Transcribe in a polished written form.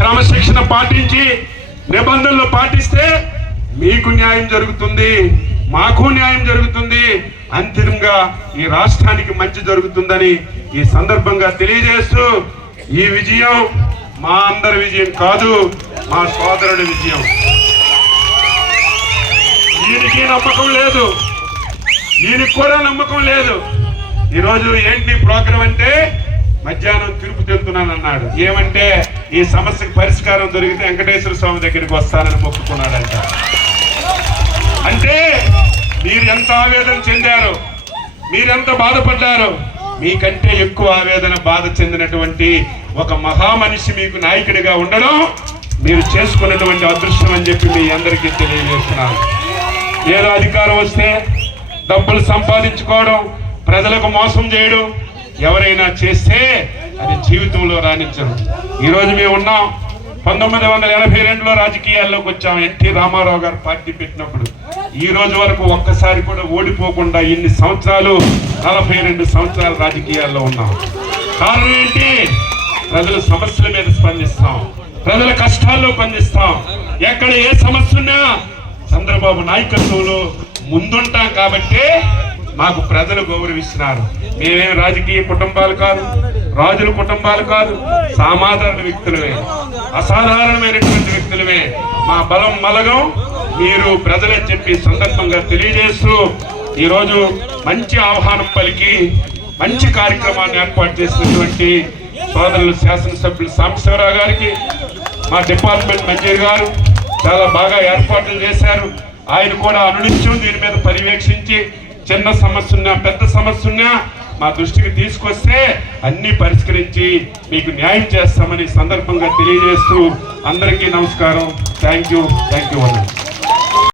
క్రమశిక్షణ పాటించి నిబంధనలు పాటిస్తే మీకు న్యాయం జరుగుతుంది, మాకు న్యాయం జరుగుతుంది, అంతిమంగా ఈ రాష్ట్రానికి మంచి జరుగుతుందని ఈ సందర్భంగా తెలియజేస్తూ, ఈ విజయం మా అందరి విజయం కాదు, మా సోదరుడి విజయం. ఈయనకి నమ్మకం లేదు, ఈయనకి కూడా నమ్మకం లేదు. ఈరోజు ఏంటి ప్రోగ్రాం అంటే మధ్యాహ్నం తిరుపతి వెళ్తున్నాను అన్నాడు. ఏమంటే ఈ సమస్యకు పరిష్కారం దొరికితే వెంకటేశ్వర స్వామి దగ్గరికి వస్తానని మొక్కుకున్నాడంట. అంటే మీరు ఎంత ఆవేదన చెందారు, మీరెంత బాధపడ్డారు, మీకంటే ఎక్కువ ఆవేదన బాధ చెందినటువంటి ఒక మహామనిషి మీకు నాయకుడిగా ఉండడం మీరు చేసుకున్నటువంటి అదృష్టం అని చెప్పి మీ అందరికీ తెలియజేస్తున్నాను. ఏదో అధికారం వస్తే డబ్బులు సంపాదించుకోవడం, ప్రజలకు మోసం చేయడం ఎవరైనా చేస్తే అది జీవితంలో రాణించరు. ఈరోజు మేము ఉన్నాం. 1982లో రాజకీయాల్లోకి వచ్చాం. ఎన్టీ రామారావు గారు పార్టీ పెట్టినప్పుడు ఈ రోజు వరకు ఒక్కసారి కూడా ఓడిపోకుండా ఇన్ని సంవత్సరాలు 42 సంవత్సరాలు రాజకీయాల్లో ఉన్నాం. కారణం ఏంటి? ప్రజల సమస్యల మీద స్పందిస్తాం, ప్రజల కష్టాల్లో స్పందిస్తాం. ఎక్కడ ఏ సమస్య ఉన్నా చంద్రబాబు నాయకత్వంలో ముందుంటాం కాబట్టి మాకు ప్రజలు గౌరవిస్తున్నారు. మేమేం రాజకీయ కుటుంబాలు కాదు, రాజుల కుటుంబాలు కాదు, సామాన్య వ్యక్తులమే, అసాధారణమైనటువంటి వ్యక్తులమే. మా బలం మలగం మీరు ప్రజలే చెప్పి సందర్భంగా తెలియజేస్తూ ఈరోజు మంచి ఆహ్వానం పలికి మంచి కార్యక్రమాన్ని ఏర్పాటు చేసినటువంటి సోదరులు శాసనసభ్యులు సాంబశివరావు గారికి, మా డిపార్ట్మెంట్ మంత్రి గారు చాలా బాగా ఏర్పాట్లు చేశారు. ఆయన కూడా అనునిత్యం దీని మీద పర్యవేక్షించి చిన్న సమస్య ఉన్నా పెద్ద సమస్య ఉన్నా మా దృష్టికి తీసుకొస్తే అన్ని పరిష్కరించి మీకు న్యాయం చేస్తామని సందర్భంగా తెలియజేస్తూ అందరికీ నమస్కారం. Thank you.